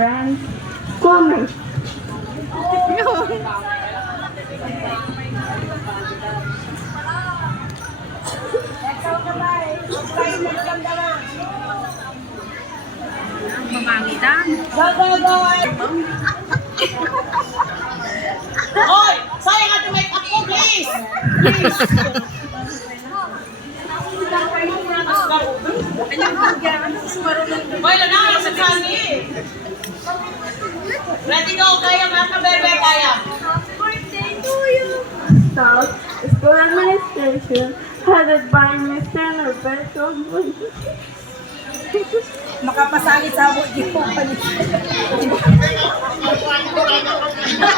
friends, schoolmates. Mamangitan. Go, go, go! Hoy! Sayang ating make up ko, please! Please! Hoy, lanang sa sani! Ready go, kaya mga kabebe, kaya! So, school administration, headed by Mr. Norberto Makapasangit sa abot di po.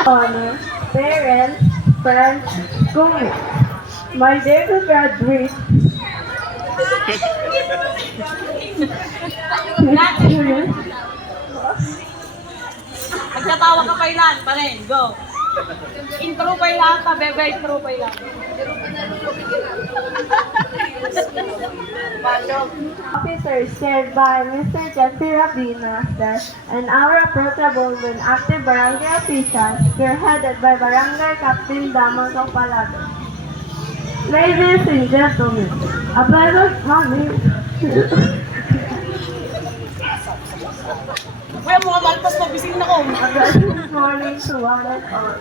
honor, parents, friends, schoolmates. My dear graduates, Magkatawa ka pa ilan, pa rin, go! Intro pa ilan, kabebe, intro pa ilan. officers chaired by Mr. Jeffrey Rabina, and our approachable and active barangay officials, spearheaded by Barangay Captain Damon Palado. Ladies and gentlemen, a pleasure morning. Kuya, mga malpas, magbising na ko. A blessed morning to one and all.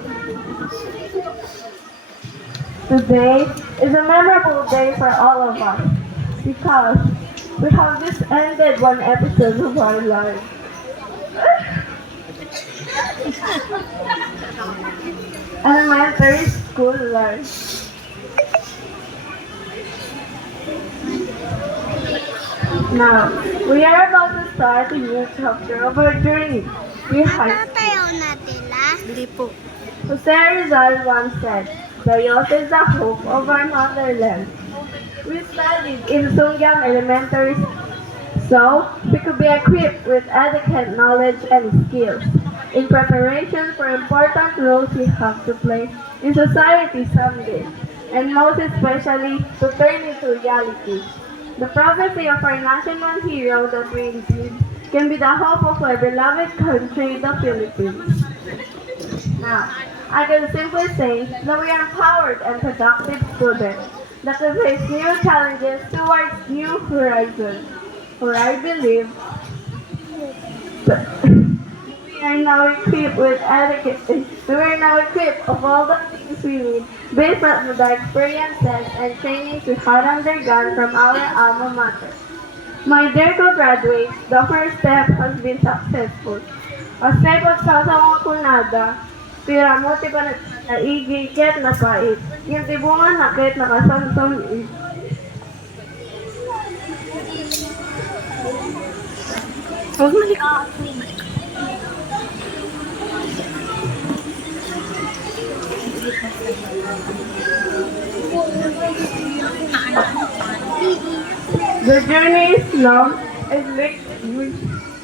Today is a memorable day for all of us because we have just ended one episode of our lives. Elementary school life. Now, we are about to start a new chapter of our journey. We have Tayo na tila. Jose Rizal once said, "The youth is the hope of our motherland." We studied in Sungyang Elementary, so we could be equipped with adequate knowledge and skills in preparation for important roles we have to play in society someday, and most especially to turn into reality. The prophecy of our national hero that we indeed can be the hope of our beloved country, the Philippines. Now, I can simply say that we are empowered and productive students that will face new challenges towards new horizons. For I believe that we are now equipped of all the things we need based on the experiences and training we had undergone from our alma mater. My dear co-graduates, the first step has been successful. A step of sasawang kunada, tira mo ti pa na igigit na pait. Yung tibungan na kahit nakasamsam Huwag malik. The journey is long and mixed with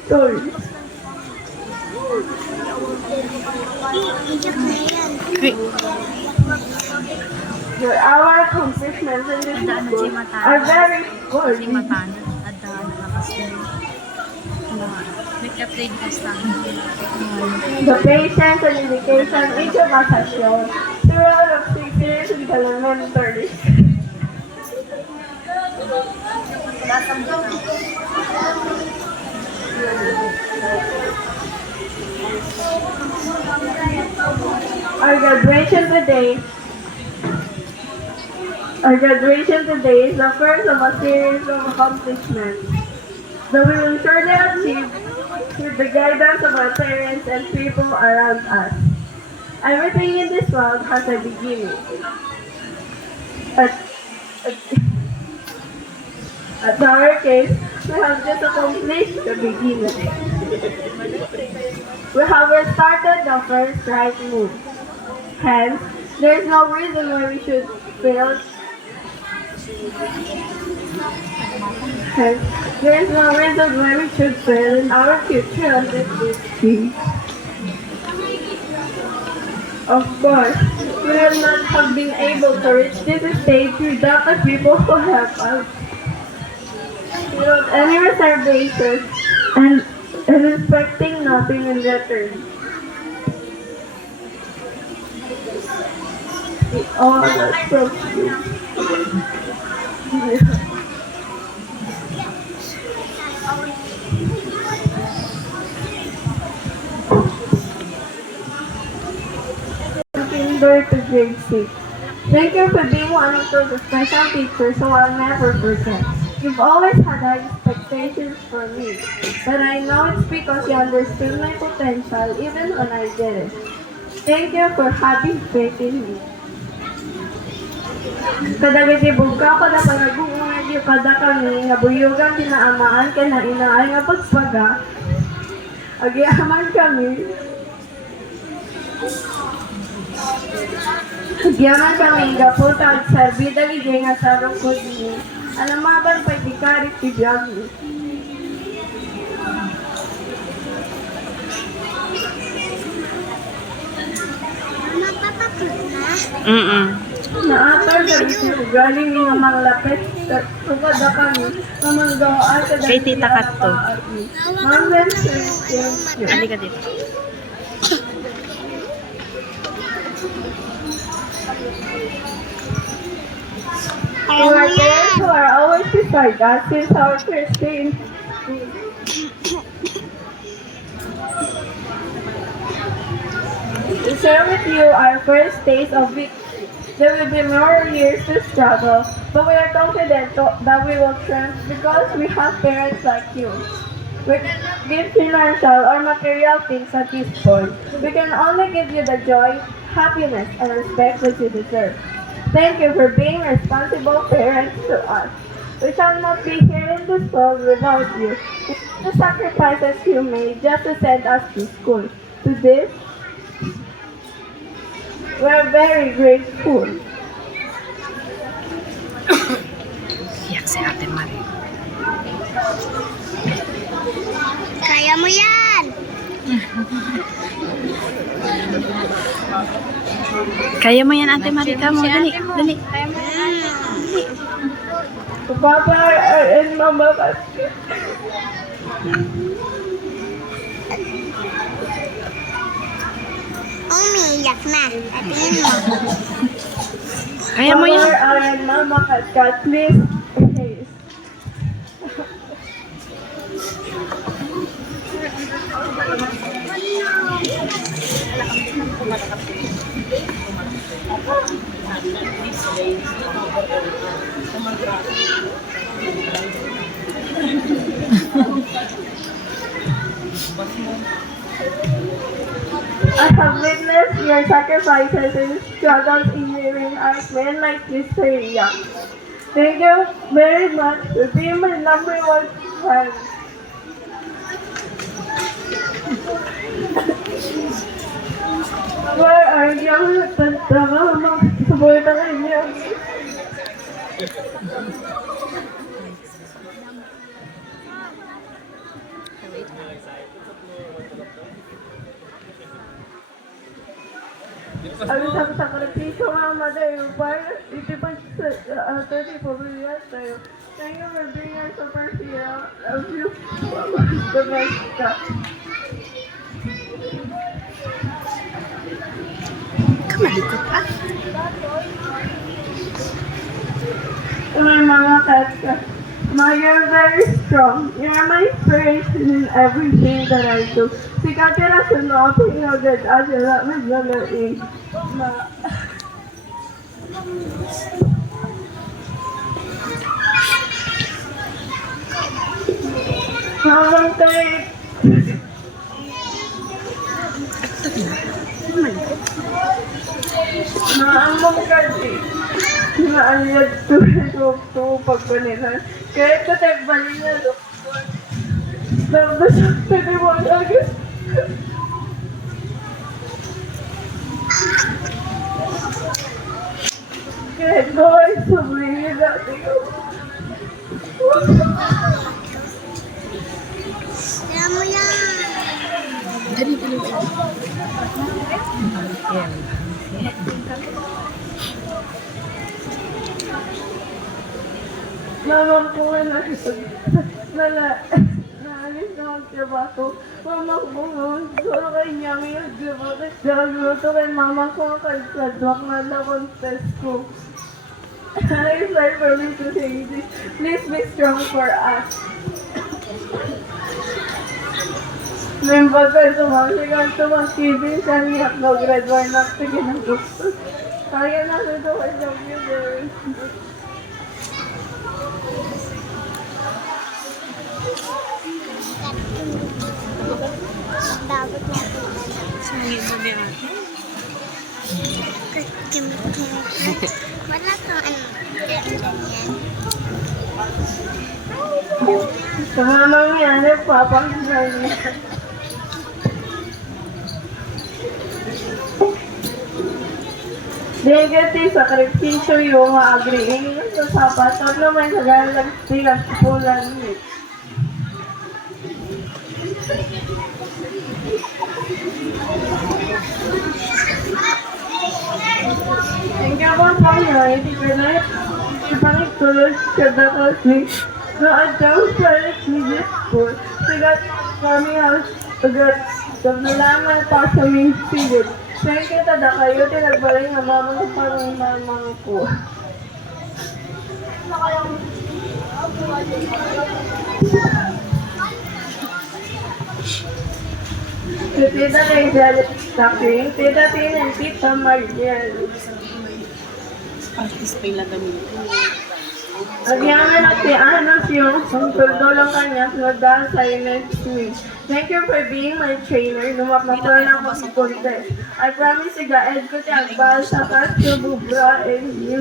stories. Our accomplishments in this school are very good. The patience and dedication each of us has shown throughout of 6 years in elementary. Our graduation today is the first of a series of accomplishments that we will surely achieve with the guidance of our parents and people around us. Everything in this world has a beginning. At our case, we have just accomplished the beginning. We have started the first right move. Hence, there is no reason why we should fail. Hence, there is no reason why we should fail in our future undertaking. Of course, we will not have been able to reach this stage without the people who help us. Without any reservations and and expecting nothing in return. All that from you. Kinder to grade 6. Thank you for being one of those special teachers who I'll never forget. You've always had high expectations for me, but I know it's because you understood my potential even when I didn't. Thank you for having faith in me. Kadagitibog ka, kada panagungan yung kada kami, nga buyugan tinaamaan ka na inaay nga pagpaga, agiaman kami, agiaman kami, gaputag, sarbida ligay nga sarong ko din, alamaban pa'y dikarit tibiyag ni. Naapal sa isip, galing nga mga lapit, tukada kami, mamanggawa ka Kay Tita Kat to. Manggan Halika dito. to our parents who are always beside us since our first day in we share with you our first days of victory. There will be more years to struggle, but we are confident that we will triumph because we have parents like you. We cannot give financial or material things at this point. We can only give you the joy, happiness, and respect that you deserve. Thank you for being responsible parents to us. We shall not be here in this world without you. The sacrifices you made just to send us to school. To this, we're very grateful. Iyak si Ate Marie. Kaya mo yan! Kaya mo yan, Ate Marie. Kamo, dali, dali. Papa and Mama, Umiiyak na. Atingin mo. Kaya mo yan. Papa and Mama, Kat, please. Please. I have witnessed your sacrifices and struggles in rearing us men like this very young. Thank you very much for being my number one friend. Where are you? Tantama, sabay na kayo. Ang isang sakripisyo nga mother, para itipan sa 34 years tayo. Thank you for being our superhero. Love you. The best ka. Kamalikot ah. My mga Katka, you're very strong. You're my inspiration in everything that I do. Sikat ka na sa nothing agad at yun may galaing na habang tayo naamang kasi naaliyad to pagpanilan. Kaya ito tayo bali na doktor. Nabasok tayo mo agad. Kaya ito ay sabihin natin ko. Kaya mo yan! Dali, dali. Mamang ko na nala alis na magtrabaho. Mama ko, solo kay Nyami nagtrabaho. Nagluto kay mama ko ang kalsadwak na na-contest ko. It's hard for me to say this. Please be strong for us. Member ko sumasigang tumakibin sa niyak na graduate na sige ng gusto. Kaya na ito kay Nyami. Dapat natin. Sumingin mo din ate. Wala kang ano. Ganyan. Sa mama mo yan, nagpapakasal niya. Degati sakripisyo yung agree sa sapat. Huwag naman sa galang silang pulan niya. Thank you for coming. Ipangituloy ka na kasi na-adjust sa religious school. Sigat kami house agad nalaman pa sa main spirit. Thank you tada kayo, tinagbalay nga mama ko parang mamang ko. Si Tita Rachel Stacking, Tita Tin and Tita Mariel. Participate lang kami. Agyaman at si Anos yung pagpuldo lang kanya dahil sa next week. Thank you for being my trainer. Lumapapala na ako sa contest. I promise si Gaed ko ti agbal sa Castro Bubra and you.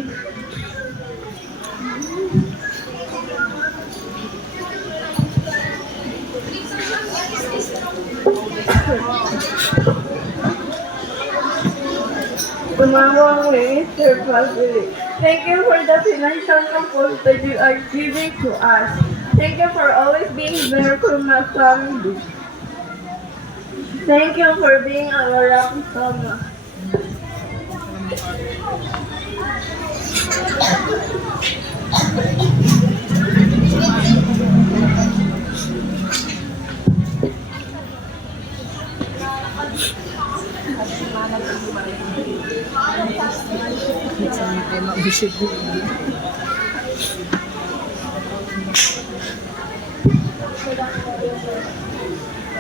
Tumawang with your family. Thank you for the financial support that you are giving to us. Thank you for always being there for my family. Thank you for being our rock summer.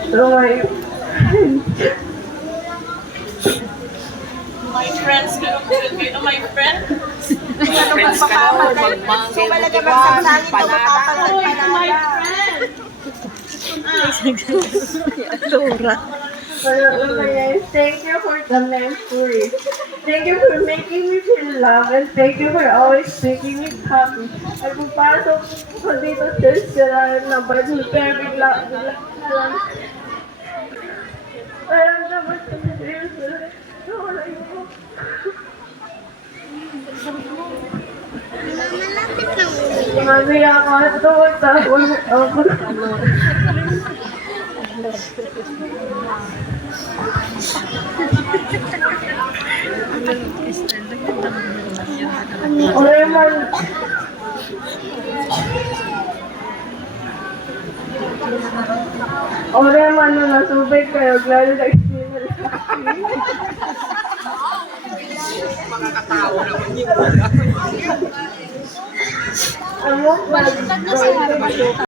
So My friends, my friend. Friends ka na, magmangil, my friend. Laura. thank you for the memory. Thank you for making me feel love and thank you for always making me happy. Ay pupasok ko dito sa sila na ba't pero bigla na lang. Parang dapat sa seryoso. Wala yun. Malapit na uwi. Masaya ako at tumatawag ako. Ore man. Ore man na nasubay kayo, glad na experience. Ano ba?